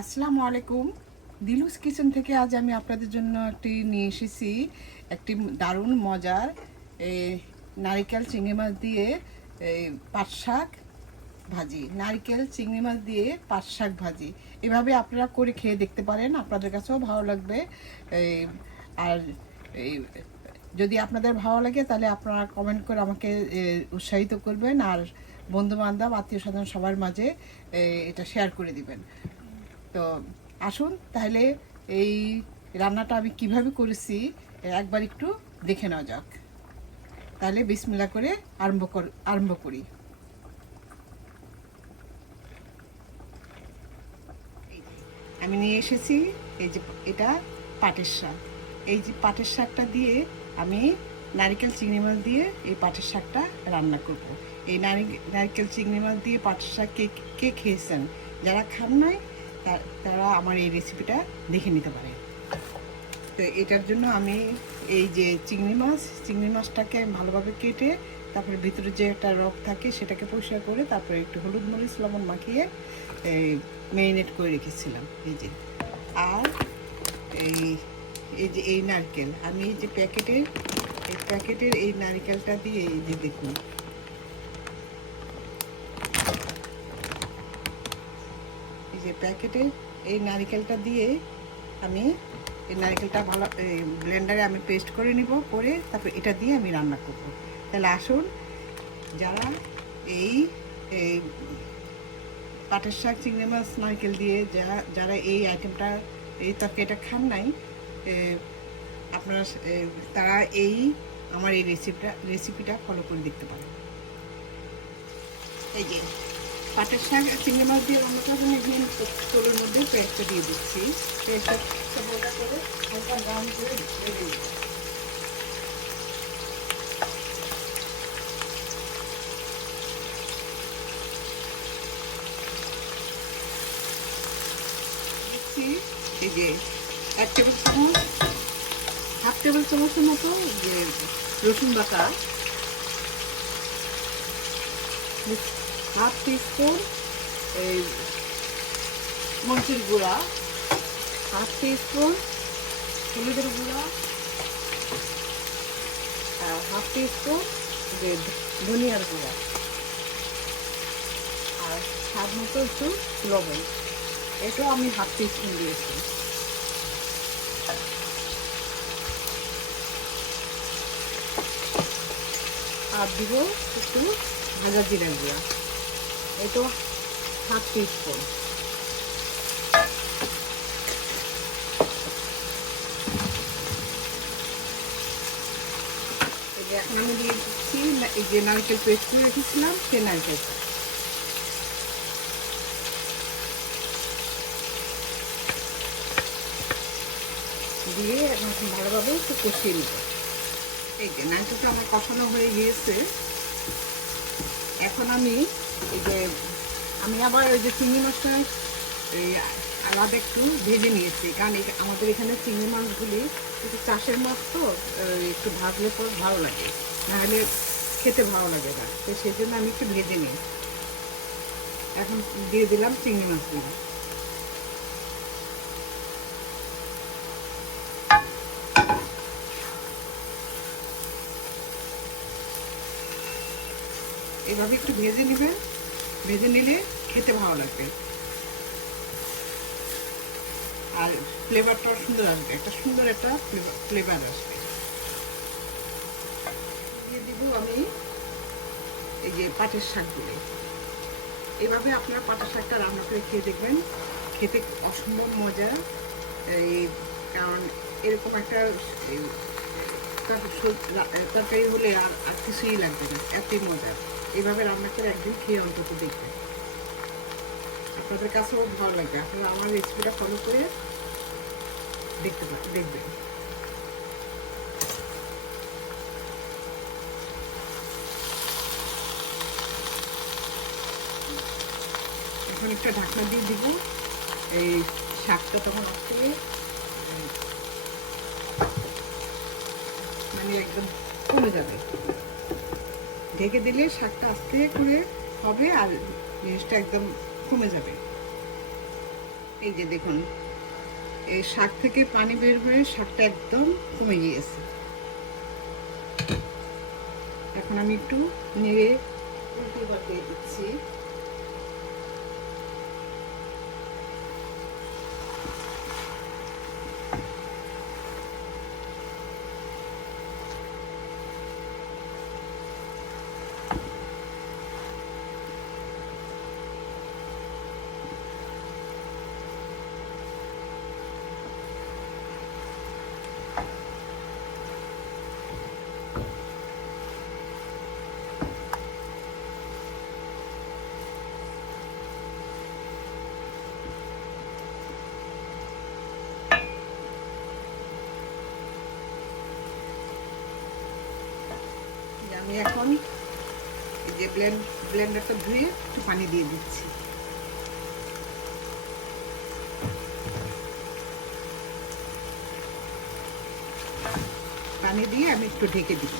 আসসালামু আলাইকুম। দিলুস কিচেন থেকে আজ আমি আপনাদের জন্য নিয়ে এসেছি একটি দারুণ মজার নারিকেল চিংড়ি মাছ দিয়ে পাট শাক ভাজি। নারিকেল চিংড়ি মাছ দিয়ে পাট শাক ভাজি এভাবে আপনারা করে খেয়ে দেখতে পারেন, আপনাদের কাছেও ভালো লাগবে। আর এই যদি আপনাদের ভালো লাগে তাহলে আপনারা কমেন্ট করে আমাকে উৎসাহিত করবেন, আর বন্ধু বান্ধব আত্মীয় স্বজন সবার মাঝে এটা শেয়ার করে দিবেন। তো আসুন তাহলে এই রান্নাটা আমি কিভাবে করেছি একবার একটু দেখে নেওয়া যাক। তাহলে বিসমিল্লাহ করে আরম্ভ করি। আমি নিয়ে এসেছি এই যে এটা পাটের শাক। এই যে পাটের শাকটা দিয়ে আমি নারিকেল চিংড়ি মাছ দিয়ে এই পাটের শাকটা রান্না করব। এই নারিকেল চিংড়ি মাছ দিয়ে পাটের শাক কে খেয়েছেন, যারা খান নাই তারা আমার এই রেসিপিটা দেখে নিতে পারে। তো এটার জন্য আমি এই যে চিংড়ি মাছটাকে আমি ভালোভাবে কেটে তারপরে ভিতরে যে একটা রক থাকে সেটাকে পরিষ্কার করে তারপরে একটু হলুদ মরিচ লবণ মাখিয়ে ম্যারিনেট করে রেখেছিলাম। এই যে আর এই নারকেল আমি এই যে প্যাকেটের এই নারকেলটা দিয়ে এই যে দেখুন এই যে প্যাকেটের এই নারকেলটা দিয়ে আমি এই নারকেলটা ভালো ব্লেন্ডারে আমি পেস্ট করে নিব, করে তারপর এটা দিয়ে আমি রান্না করব। তাহলে আসুন, যারা এই পাটের শাক চিংড়ি মাছ নারকেল দিয়ে যারা এই আইটেমটা এই তরকারিটা খান নাই, আপনারা তারা আমার এই রেসিপিটা ফলো করে দেখতে পারেন। এই যে পাটের শাক চিংড়ি মাছ দিয়ে রান্না করবেন, এখানে তোলের মধ্যে পেঁয়াজটা দিয়ে দিচ্ছি। পেঁয়াজটা বড়া করে হালকা ব্রাউন করে দিচ্ছি। এই যে হাফ টেবিল চামচের মতো যে রসুন বাটা, হাফ টিস্পুন এই মরিচের গুঁড়া, হাফ টিস্পুন হলুদের গুঁড়া, আর হাফ টিস্পুন যে ধনিয়ার গুঁড়া, আর স্বাদ মতো একটু লবণ, এটাও আমি হাফ টিস্পুন দিয়েছি। আর দিব একটু ভাজা জিরা গুঁড়া, এটাও হাফ টিস্পুন। এখন আমি দিয়ে দিচ্ছি এই যে নারকেল পেস্ট করে রেখেছিলাম সেই নারকেলটা। দিয়ে এখন ভালোভাবে একটু কষিয়ে নিব। এই যে নারকেলটা আমার কষানো হয়ে গিয়েছে। এখন আমি আবার ওই যে চিংড়ি মাছটা আলাদা একটু ভেজে নিয়েছি, কারণ আমাদের এখানে চিংড়ি মাছগুলি একটু চাষের মাছ, তো একটু ভাজলে পর ভালো লাগে, নাহলে খেতে ভালো লাগে না। তো সেই জন্য আমি একটু ভেজে নিই। এখন দিয়ে দিলাম চিংড়ি মাছগুলো। এভাবে একটু ভেজে নেবেন, ভেজে নিলে খেতে ভালো লাগবে আর ফ্লেভারটাও সুন্দর আসবে, সুন্দর একটা ফ্লেভার আসবে। দিয়ে দিব আমি এই যে পাটের শাকগুলো। এভাবে আপনারা পাটের শাকটা রান্না করে খেয়ে দেখবেন, খেতে অসম্ভব মজা। কারণ এরকম একটা তরকারি হলে আর কিছুই লাগবে না, এতই মজা। এইভাবে রান্না করে একদিন খেয়ে অন্তত দেখবেন, আপনাদের কাছেও ভালো লাগবে। আপনারা আমার রেসিপিটা ফলো করে দেখবেন। এখন একটা ঢাকনা দিয়ে দিব, এই শাকটা তখন আস্তে মানে একদম কমে যাবে। ঢেকে দিলে শাকটা আস্তে করে হবে আর জিনিসটা একদম কমে যাবে। এই যে দেখুন, এই শাক থেকে পানি বের হয়ে শাকটা একদম কমে গিয়েছে। এখন আমি একটু নেড়ে উল্টে পাল্টে দিচ্ছি। আমি এখন এই যে ব্লেন্ডারটা ধুয়ে একটু পানি দিয়ে দিচ্ছি। পানি দিয়ে আমি একটু ঢেকে দিব।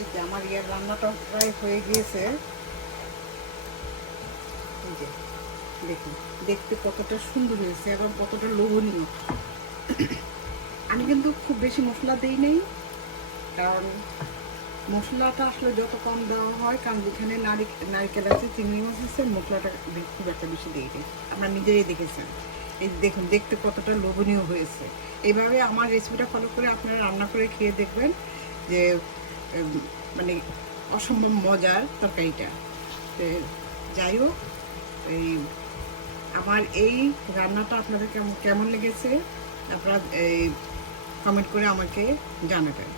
এই যে আমার রান্নাটা প্রায় হয়ে গিয়েছে। এই যে দেখুন, দেখতে কতটা সুন্দর হয়েছে এবং কতটা লোভনীয়। আমি কিন্তু খুব বেশি মশলা দিই নাই, কারণ মশলাটা আসলে যত কম দেওয়া হয়, কারণ যেখানে নারকেল আছে, চিংড়ি মাছ আছে, মশলাটা খুব একটা বেশি দিই নাই। আপনারা নিজেই দেখেছেন। এই দেখুন, দেখতে কতটা লোভনীয় হয়েছে। এইভাবে আমার রেসিপিটা ফলো করে আপনারা রান্না করে খেয়ে দেখবেন যে মানে অসম্ভব মজার তরকারিটা। যাই হোক, এই আমার এই রান্নাটা আপনাদের কেমন লেগেছে আপনারা কমেন্ট করে আমাকে জানাবেন।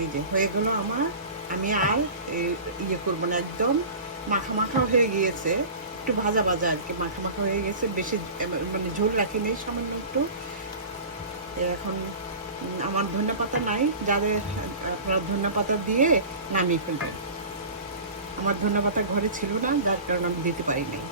এই যে হয়ে গেল আমার, আমি আর ইয়ে করবো না, একদম মাখা মাখা হয়ে গিয়েছে, একটু ভাজা ভাজা আর কি, মাখা মাখা হয়ে গেছে, বেশি মানে ঝোল রাখিনি, সামান্য একটু। এখন আমার ধনিয়া পাতা নাই, যাদের আপনারা ধনিয়া পাতা দিয়ে নামিয়ে ফেলবেন। আমার ধনিয়া পাতা ঘরে ছিল না, যার কারণে আমি দিতে পারি নাই।